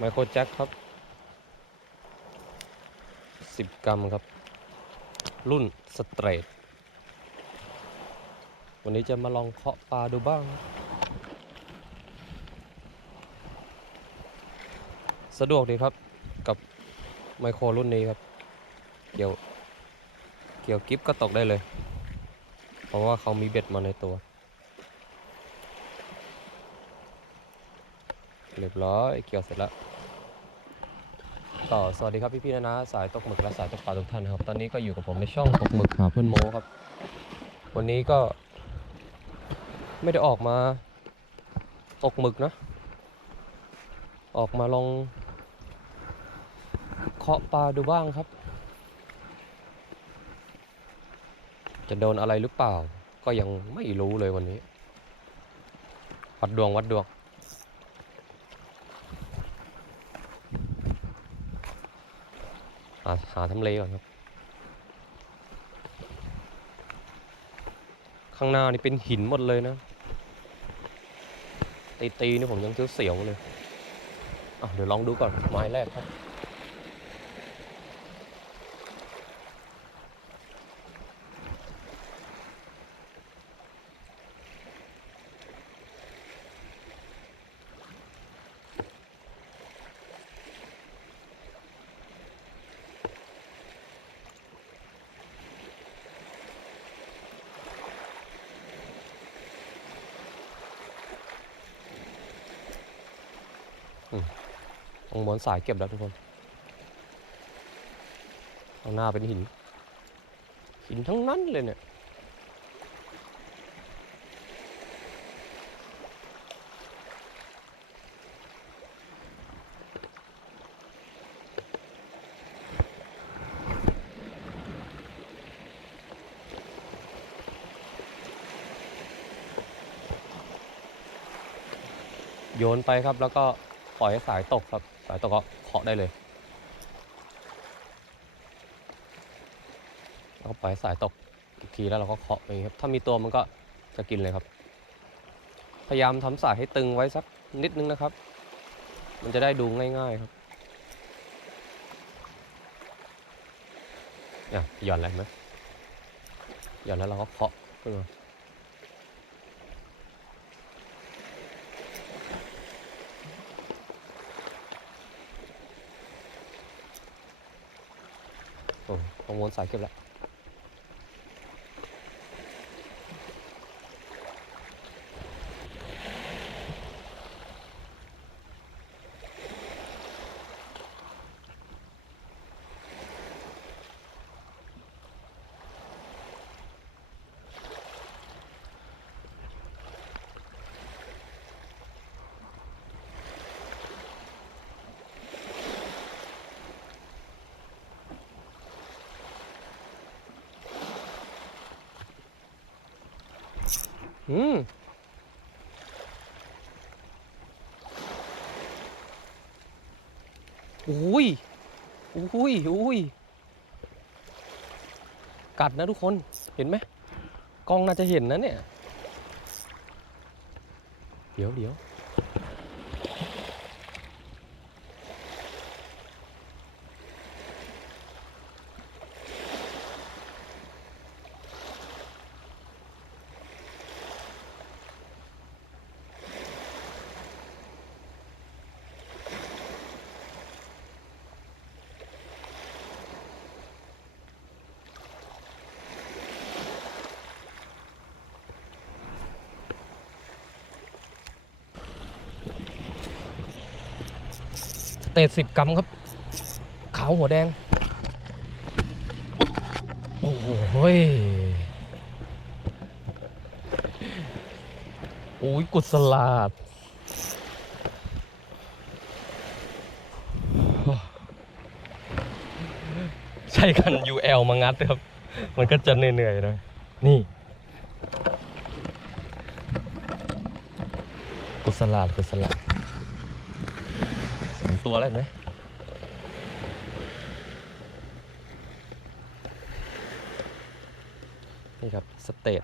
ไมโครแจ็คครับสิบกรัมครับ รุ่นสเตรทวันนี้จะมาลองเคาะปลาดูบ้าง สะดวกดีครับกับไมโครรุ่นนี้ครับ เกี่ยว เกี่ยวกิฟก็ตกได้เลย เพราะว่าเขามีเบ็ดมาในตัว เรียบร้อย เกี่ยวเสร็จแล้ว ต่อสวัสดีครับพี่ๆนะนะสายตกหมึกและสายตกปลาทุกท่านครับ ตอนนี้ก็อยู่กับผมในช่องตกหมึกหาเพื่อนโมครับ วันนี้ก็ ไม่ได้ออกมาตกหมึกนะ ออกมาลองเคาะปลาดูบ้างครับ จะโดนอะไรหรือเปล่า ก็ยังไม่รู้เลยวันนี้ วัดดวงวัดดวงาหาทำเลก่อนครับ ข้างหน้านี่เป็นหินหมดเลยนะ ตีตีนี่ผมยังเสียวๆเลย อะเดี๋ยวลองดูก่อนไม้แรกครับ องม้วนสายเก็บแล้วทุกคนข้างหน้าเป็นหิน หินทั้งนั้นเลยเนี่ยโยนไปครับแล้วก็ ปล่อยให้สายตกครับ สายตกก็เคาะได้เลย แล้วก็ปล่อยให้สายตกอีกทีแล้วเราก็เคาะไปอย่างนี้ครับ ถ้ามีตัวมันก็จะกินเลยครับ พยายามทำสายให้ตึงไว้สักนิดนึงนะครับ มันจะได้ดูง่าย ๆครับอะหย่อนอะไรไหมหย่อนแล้วเราก็เคาะขึ้นมา โอ้ต้องวนสายเก็บแล้ว อืมอุ้ยอุ้ยอุ้ยกัดนะทุกคน เห็นไหมกล้องน่าจะเห็นนะเนี่ย เดี๋ยวเดี๋ยว เตะสิบกรัมครับ ขาวหัวแดง โอ้โหเฮ้ยโอ้ยกุศลาดใช่กัน UL มางัดครับ มันก็จะเหนื่อยๆหนะนี่กุศลาดกุศลาด ตัวแล้วเห็นไหมนี่ครับ สเตท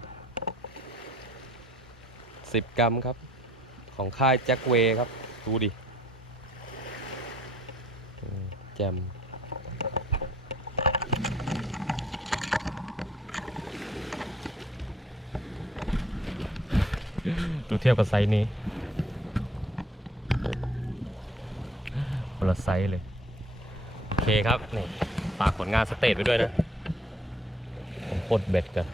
สิบกรัมครับ ของค่ายแจ็คเวย์ครับ ดูดิมดูเทียบกับไซส์นี้ คนละไซส์เลย โอเคครับ นี่ฝากผลงานสเตจไปด้วยนะผมกดเบ็ดกัน